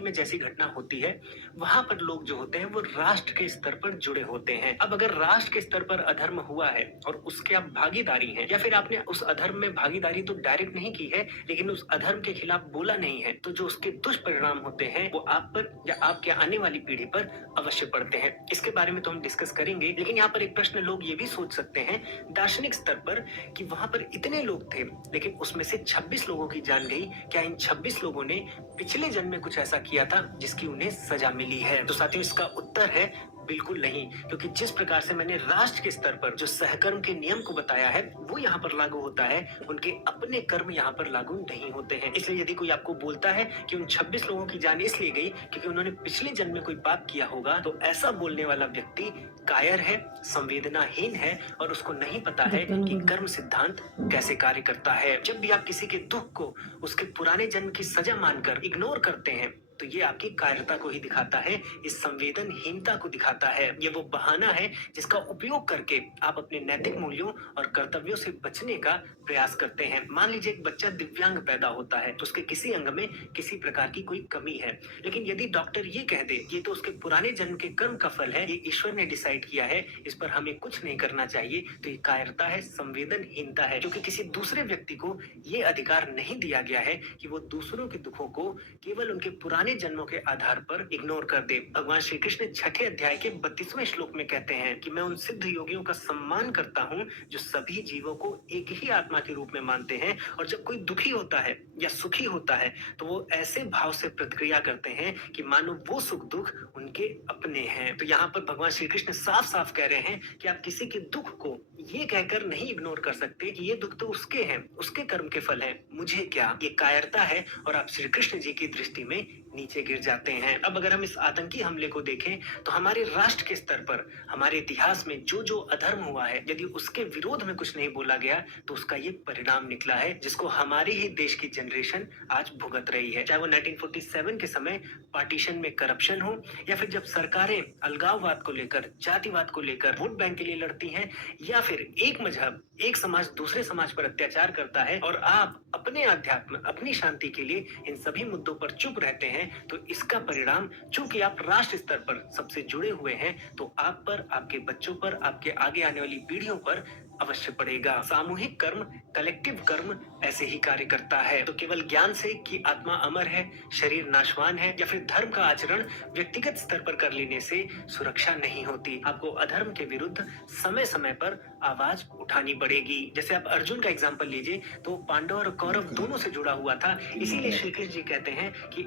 में जैसी घटना होती है, वहां पर लोग जो होते हैं वो राष्ट्र के स्तर पर जुड़े होते हैं। अब अगर राष्ट्र के स्तर पर अधर्म हुआ है और उसके आप भागीदारी हैं, या फिर आपने उस अधर्म में भागीदारी तो डायरेक्ट नहीं की है लेकिन उस अधर्म के खिलाफ बोला नहीं है, तो जो उसके दुष्परिणाम होते हैं वो आप पर या आपके आने वाली पीढ़ी पर अवश्य पड़ते हैं। इसके बारे में तो हम डिस्कस करेंगे, लेकिन यहाँ पर एक प्रश्न लोग ये भी सोच सकते हैं दार्शनिक स्तर पर कि वहां पर इतने लोग थे लेकिन उसमें से 26 लोगों की जान गई, क्या इन 26 लोगों ने पिछले जन्म में कुछ ऐसा किया था जिसकी उन्हें सजा मिली है? तो साथियों, इसका उत्तर है बिल्कुल नहीं, क्योंकि जिस प्रकार से मैंने राष्ट्र के स्तर पर जो सहकर्म के नियम को बताया है वो यहाँ पर लागू होता है, उनके अपने कर्म यहाँ पर लागू नहीं होते हैं। इसलिए यदि कोई आपको बोलता है कि उन 26 लोगों की जान इसलिए गई क्योंकि उन्होंने पिछले जन्म में कोई पाप किया होगा, तो ऐसा बोलने वाला व्यक्ति कायर है, संवेदनाहीन है और उसको नहीं पता है कि कर्म सिद्धांत कैसे कार्य करता है। जब भी आप किसी के दुख को उसके पुराने जन्म की सजा मानकर इग्नोर करते हैं तो ये आपकी कायरता को ही दिखाता है, इस संवेदनहीनता को दिखाता है। ये वो बहाना है जिसका उपयोग करके आप अपने नैतिक मूल्यों और कर्तव्यों से बचने का प्रयास करते हैं। मान लीजिए एक बच्चा दिव्यांग पैदा होता है तो उसके किसी अंग में किसी प्रकार की कोई कमी है, लेकिन यदि डॉक्टर ये कह दे ये तो उसके पुराने जन्म के कर्म का फल है, ये ईश्वर ने डिसाइड किया है, इस पर हमें कुछ नहीं करना चाहिए, तो ये कायरता है, संवेदनहीनता है, क्योंकि किसी दूसरे व्यक्ति को ये अधिकार नहीं दिया गया है कि वो दूसरों के दुखों को केवल उनके पुराने जन्मों के आधार पर इग्नोर कर दे। भगवान श्री कृष्ण 6 अध्याय के 32वें श्लोक में कहते हैं कि मैं उन सिद्ध योगियों का सम्मान करता हूँ जो सभी जीवों को एक ही आत्मा के रूप में मानते हैं, और जब कोई दुखी होता है या सुखी होता है तो वो ऐसे भाव से प्रतिक्रिया करते हैं कि मानो वो सुख दुख उनके अपने हैं। तो यहाँ पर भगवान श्री कृष्ण साफ साफ कह रहे हैं कि आप किसी के दुख को ये कहकर नहीं इग्नोर कर सकते कि ये दुख तो उसके हैं, उसके कर्म के फल हैं, मुझे क्या। ये कायरता है और आप श्री कृष्ण जी की दृष्टि में नीचे गिर जाते हैं। अब अगर हम इस आतंकी हमले को देखें तो हमारे राष्ट्र के स्तर पर हमारे इतिहास में जो जो अधर्म हुआ है, यदि उसके विरोध में कुछ नहीं बोला गया तो उसका ये परिणाम निकला है जिसको हमारे ही देश की जनरेशन आज भुगत रही है। चाहे वो 1947 के समय पार्टीशन में करप्शन हो, या फिर जब सरकारें अलगाववाद को लेकर, जातिवाद को लेकर वोट बैंक के लिए लड़ती हैं, या फिर एक मजहब, एक समाज दूसरे समाज पर अत्याचार करता है और आप अपने अध्यात्म, अपनी शांति के लिए इन सभी मुद्दों पर चुप रहते हैं, तो इसका परिणाम, चूंकि आप राष्ट्र स्तर पर सबसे जुड़े हुए हैं, तो आप पर, आपके बच्चों पर, आपके आगे आने वाली पीढ़ियों पर अवश्य पड़ेगा। सामूहिक कर्म, कलेक्टिव कर्म ऐसे ही कार्य करता है। तो केवल ज्ञान से कि आत्मा अमर है, शरीर नाशवान है, या फिर धर्म का आचरण व्यक्तिगत स्तर पर कर लेने से सुरक्षा नहीं होती। आपको अधर्म के विरुद्ध समय समय पर आवाज उठानी पड़ेगी। जैसे आप अर्जुन का एग्जाम्पल लीजिए, तो पांडव और कौरव दोनों से जुड़ा हुआ था, इसीलिए श्री कृष्ण जी कहते हैं कि